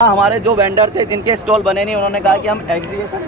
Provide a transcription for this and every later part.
हमारे जो वेंडर थे जिनके स्टॉल बने नहीं, उन्होंने कहा कि हम एग्जीबिशन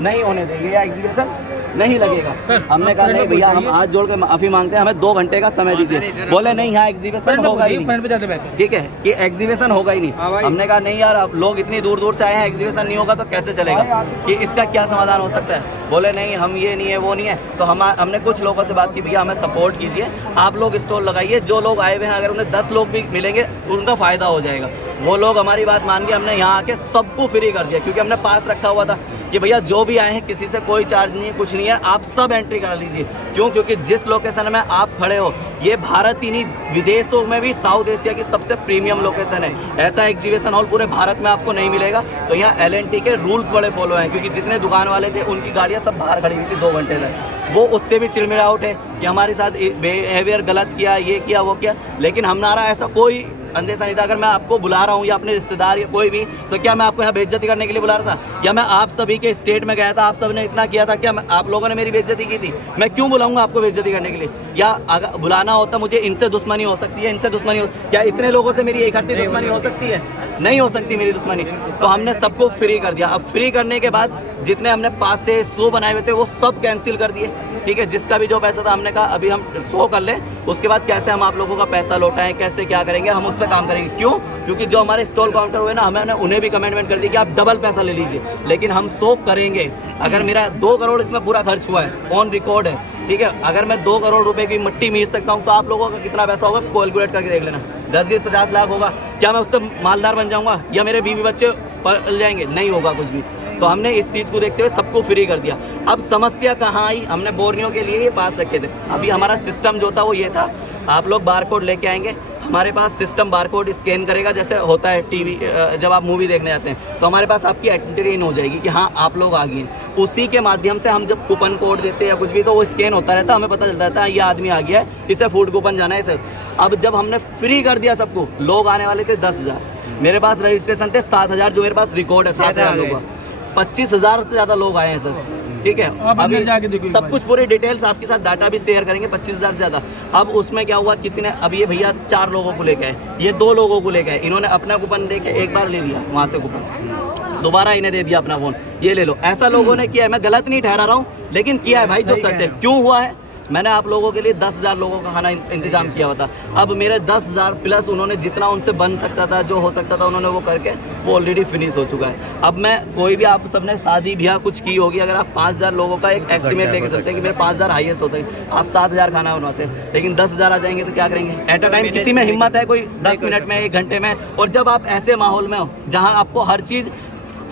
नहीं होने देंगे या एग्जीबिशन नहीं लगेगा। हमने कहा नहीं भैया, हम आज जोड़ के माफी मांगते हैं, हमें 2 घंटे का समय दीजिए। बोले नहीं, यहाँ एग्जीबिशन होगा ही नहीं। ठीक है कि एग्जीबिशन होगा ही नहीं। हमने कहा नहीं यार, अब लोग इतनी दूर दूर से आए हैं, एग्जीबिशन नहीं होगा तो कैसे चलेगा, कि इसका क्या समाधान हो सकता है। बोले नहीं, हम ये नहीं है वो नहीं है। तो हमने कुछ लोगों से बात की, भैया हमें सपोर्ट कीजिए, आप लोग स्टॉल लगाइए, जो लोग आए हुए हैं अगर उन्हें 10 लोग भी मिलेंगे उनका फ़ायदा हो जाएगा। वो लोग हमारी बात मान के हमने यहाँ आके सबको फ्री कर दिया, क्योंकि हमने पास रखा हुआ था कि भैया जो भी आए हैं किसी से कोई चार्ज नहीं है, कुछ नहीं है, आप सब एंट्री करा लीजिए। क्यों? क्योंकि जिस लोकेशन में आप खड़े हो ये भारत ही नहीं, विदेशों में भी साउथ एशिया की सबसे प्रीमियम लोकेशन है। ऐसा एग्जीबिशन हॉल पूरे भारत में आपको नहीं मिलेगा। तो यहाँ LNT के रूल्स बड़े फॉलो हैं, क्योंकि जितने दुकान वाले थे उनकी गाड़ियाँ सब बाहर खड़ी हुई थी 2 घंटे तक। वो उससे भी चिड़मिड़ाहट है कि हमारे साथ बिहेवियर गलत किया, ये किया वो किया, लेकिन हमारा ऐसा कोई अंदेशा नहीं था। अगर मैं आपको बुला रहा हूँ या अपने रिश्तेदार या कोई भी, तो क्या मैं आपको यहाँ बेइज्जती करने के लिए बुला रहा था? या मैं आप सभी के स्टेट में गया था, आप सब ने इतना किया था, क्या आप लोगों ने मेरी बेइज्जती की थी? मैं क्यों बुलाऊंगा आपको बेइज्जती करने के लिए? या अगर बुलाना होता मुझे इनसे दुश्मनी हो सकती है, इनसे दुश्मनी हो, क्या इतने लोगों से मेरी इकट्ठी दुश्मनी हो सकती है? नहीं हो सकती मेरी दुश्मनी। तो हमने सबको फ्री कर दिया। अब फ्री करने के बाद जितने हमने पास से शो बनाए हुए थे वो सब कैंसिल कर दिए। ठीक है, जिसका भी जो पैसा था हमने कहा अभी हम शो कर लें, उसके बाद कैसे हम आप लोगों का पैसा लौटाएं, कैसे क्या करेंगे, हम उस पर काम करेंगे। क्यों? क्योंकि जो हमारे स्टॉल काउंटर हुए ना, हमें उन्हें भी कमिटमेंट कर दी कि आप डबल पैसा ले लीजिए, लेकिन हम शो करेंगे। अगर मेरा 2 करोड़ इसमें पूरा खर्च हुआ है, ऑन रिकॉर्ड है, ठीक है, अगर मैं 2 करोड़ रुपए की मिट्टी मीच सकता हूँ तो आप लोगों का कितना पैसा होगा कैलकुलेट करके देख लेना। 10, 20, 50 लाख होगा। क्या मैं उससे मालदार बन जाऊँगा या मेरे बीवी बच्चे पल जाएंगे? नहीं होगा कुछ भी। तो हमने इस चीज़ को देखते हुए सबको फ्री कर दिया। अब समस्या कहाँ आई? हमने बोर्नियों के लिए ये पास रखे थे। अभी हमारा सिस्टम जो था वो ये था, आप लोग बारकोड लेके आएंगे, हमारे पास सिस्टम बारकोड स्कैन करेगा, जैसे होता है टीवी जब आप मूवी देखने जाते हैं तो हमारे पास आपकी एंट्री इन हो जाएगी कि हाँ आप लोग आ गए हैं। उसी के माध्यम से हम जब कूपन कोड देते हैं या कुछ भी तो वो स्कैन होता रहता है, हमें पता चलता रहता है ये आदमी आ गया है, इसे फूड कूपन जाना है इसे। अब जब हमने फ्री कर दिया सबको, लोग आने वाले थे 10,000, मेरे पास रजिस्ट्रेशन थे 7,000, जो मेरे पास रिकॉर्ड है 7,000 लोगों का। 25,000 से ज़्यादा लोग आए हैं सर। ठीक है, अभी सब कुछ पूरी डिटेल्स आपके साथ डाटा भी शेयर करेंगे। 25,000 से ज़्यादा। अब उसमें क्या हुआ, किसी ने, अब ये भैया 4 लोगों को लेके आए, ये 2 लोगों को लेके आए, इन्होंने अपना कूपन दे के एक बार ले लिया वहाँ से कूपन, दोबारा इन्हें दे दिया अपना फ़ोन, ये ले लो। ऐसा लोगों ने किया है, मैं गलत नहीं ठहरा रहा हूँ, लेकिन किया है भाई जो सच है। क्यों हुआ है? मैंने आप लोगों के लिए 10,000 लोगों का खाना इंतजाम किया हुआ था। अब मेरे 10,000 प्लस उन्होंने जितना उनसे बन सकता था, जो हो सकता था, उन्होंने वो करके वो ऑलरेडी फिनिश हो चुका है। अब मैं कोई भी, आप सबने शादी ब्याह कुछ की होगी, अगर आप 5,000 लोगों का एक एस्टिमेट लेके चलते हैं कि मेरे 5,000 हाईएस्ट होता है, आप 7,000 खाना बनवाते हैं, लेकिन 10,000 आ जाएंगे तो क्या करेंगे? एट अ टाइम किसी में हिम्मत है कोई 10 मिनट में, 1 घंटे में? और जब आप ऐसे माहौल में हो जहाँ आपको हर चीज़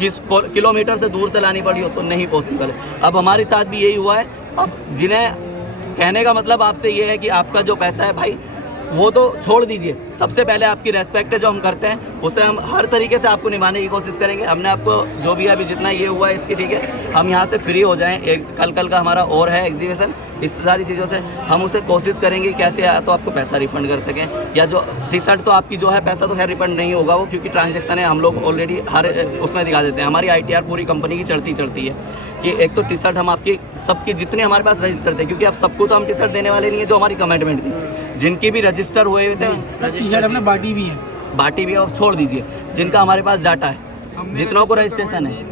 किलोमीटर से दूर से लानी पड़ी हो तो नहीं पॉसिबल है। अब हमारे साथ भी यही हुआ है। अब जिन्हें कहने का मतलब आपसे ये है कि आपका जो पैसा है भाई वो तो छोड़ दीजिए, सबसे पहले आपकी रेस्पेक्ट है जो हम करते हैं उसे हम हर तरीके से आपको निभाने की कोशिश करेंगे। हमने आपको जो भी अभी जितना ये हुआ है इसकी, ठीक है, हम यहाँ से फ्री हो जाएं। एक कल का हमारा और है एग्जीबिशन, इस सारी चीज़ों से हम उसे कोशिश करेंगे कैसे या तो आपको पैसा रिफंड कर सकें, या जो टी-शर्ट तो आपकी जो है पैसा तो खैर रिफंड नहीं होगा वो, क्योंकि ट्रांजेक्शन है, हम लोग ऑलरेडी हर उसमें दिखा देते हैं। हमारी ITR पूरी कंपनी की चढ़ती है कि एक तो टी-शर्ट हम आपकी सबकी जितने हमारे पास रजिस्टर थे, क्योंकि अब सबको तो हम टी-शर्ट देने वाले नहीं है, जो हमारी कमिटमेंट थी, जिनकी भी रजिस्टर हुए थे टी-शर्ट हमने बाटी भी है, अब छोड़ दीजिए, जिनका हमारे पास डाटा है, जितनों को रजिस्ट्रेशन है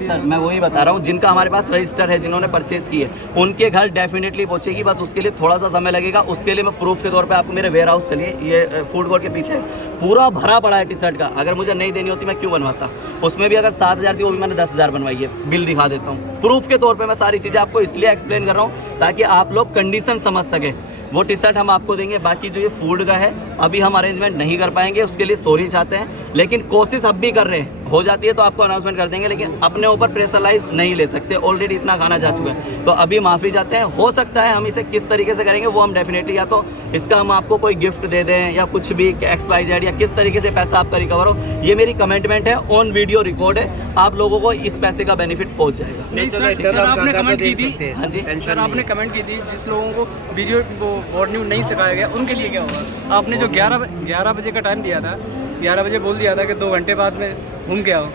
सर मैं वही बता रहा हूँ, जिनका हमारे पास रजिस्टर है, जिन्होंने परचेज़ की है, उनके घर डेफिनेटली पहुँचेगी। बस उसके लिए थोड़ा सा समय लगेगा। उसके लिए मैं प्रूफ के तौर पे आपको मेरे वेयर हाउस, चलिए ये फूड कोर्ट के पीछे पूरा भरा पड़ा है टी-शर्ट का। अगर मुझे नहीं देनी होती मैं क्यों बनवाता? उसमें भी अगर 7,000 थी वो भी मैंने 10,000 बनवाई है, बिल दिखा देता हूँ प्रूफ के तौर पर। मैं सारी चीज़ें आपको इसलिए एक्सप्लेन कर रहा हूँ ताकि आप लोग कंडीशन समझ सकें। वो टी-शर्ट हम आपको देंगे, बाकी जो ये फूड का है अभी हम अरेंजमेंट नहीं कर पाएंगे, उसके लिए सॉरी चाहते हैं, लेकिन कोशिश अब भी कर रहे हैं। हो जाती है तो आपको अनाउंसमेंट कर देंगे, लेकिन अपने ऊपर प्रेशराइज नहीं ले सकते, ऑलरेडी इतना खाना जा चुका है। तो अभी माफ़ी चाहते हैं। हो सकता है हम इसे किस तरीके से करेंगे वो हम डेफिनेटली, या तो इसका हम आपको कोई गिफ्ट दे दें या कुछ भी XYZ, या किस तरीके से पैसा आपका रिकवर हो, ये मेरी कमिटमेंट है, ऑन वीडियो रिकॉर्ड है, आप लोगों को इस पैसे का बेनिफिट पहुँच जाएगा। नहीं सर, आपने कमेंट की थी, हाँ जी सर आपने कमेंट की थी, जिस लोगों को वीडियो बोर्ड न्यूज नहीं सिखाया गया उनके लिए क्या होगा? आपने जो 11 बजे का टाइम दिया था, 11 बजे बोल दिया था कि 2 घंटे बाद में घूम के आओ,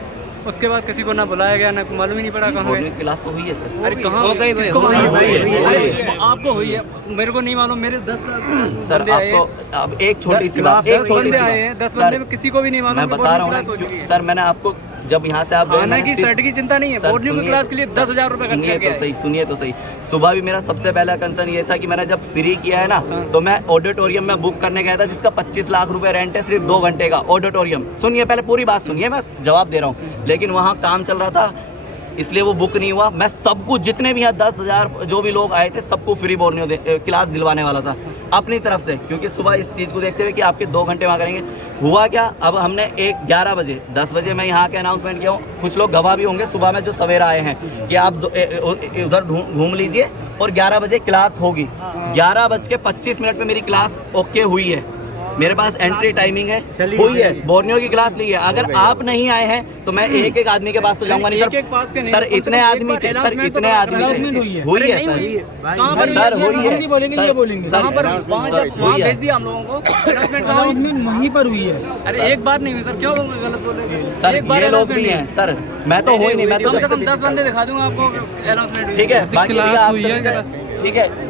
उसके बाद किसी को ना बुलाया गया, ना मालूम ही नहीं पड़ा कहाँ बोर्नियो की क्लास तो हुई है सर। अरे कहाँ किसको हुई है? अरे आपको हुई है, मेरे को नहीं मालूम। मेरे 10 सर बंदे आए, आपको अब एक छोटी सी बात, 10 बंदे आए हैं, 10 बंदे में किसी को भी नहीं मालूम। मैं बता रहा हूँ ना सर, मैंने आपको जब यहाँ से आप खाने की शर्ट की चिंता नहीं है, बोर्नियो की क्लास के लिए 10,000 रुपए खर्च किया है। सुनिए तो सही, सुबह भी मेरा सबसे पहला कंसर्न ये था कि मैंने जब फ्री किया है ना, तो मैं ऑडिटोरियम में बुक करने गया था जिसका 25 लाख रुपए रेंट है, सिर्फ 2 घंटे का ऑडिटोरियम। सुनिए पहले पूरी बात सुनिए, मैं जवाब दे रहा हूँ। लेकिन वहाँ काम चल रहा था इसलिए वो बुक नहीं हुआ। मैं सबको, जितने भी यहाँ 10,000 जो भी लोग आए थे, सबको फ्री बोर्नियो क्लास दिलवाने वाला था अपनी तरफ से, क्योंकि सुबह इस चीज़ को देखते हुए कि आपके 2 घंटे वहाँ करेंगे। हुआ क्या, अब हमने 11 बजे 10 बजे मैं यहाँ के अनाउंसमेंट किया हूँ, कुछ लोग गवाह भी होंगे सुबह में जो सवेरा आए हैं कि आप उधर घूम लीजिए और 11 बजे क्लास होगी। 11:25 पे मेरी क्लास ओके हुई है, मेरे पास एंट्री टाइमिंग है, हुई है, बोर्नियो की क्लास ली है। अगर आप नहीं आए हैं तो मैं एक आदमी के पास तो जाऊंगा नहीं सर। इतने आदमी थे सर, इतने आदमी थे, हुई है सर, कहाँ पर सर हुई है, बोलेंगे ये बोलेंगे कहाँ पर? वहाँ भेज दिया हम लोगों को, अनाउंसमेंट वहीं पर हुई है। अरे एक बार नहीं हुई सर, क्यों गलत बोलेंगे सर। एक बार ये लोग भी हैं सर, मैं तो हुई नहीं, मैं तो कम से कम 10 बंदे दिखा दूंगा आपको अनाउंसमेंट। ठीक है, बाकी भैया आप ठीक है।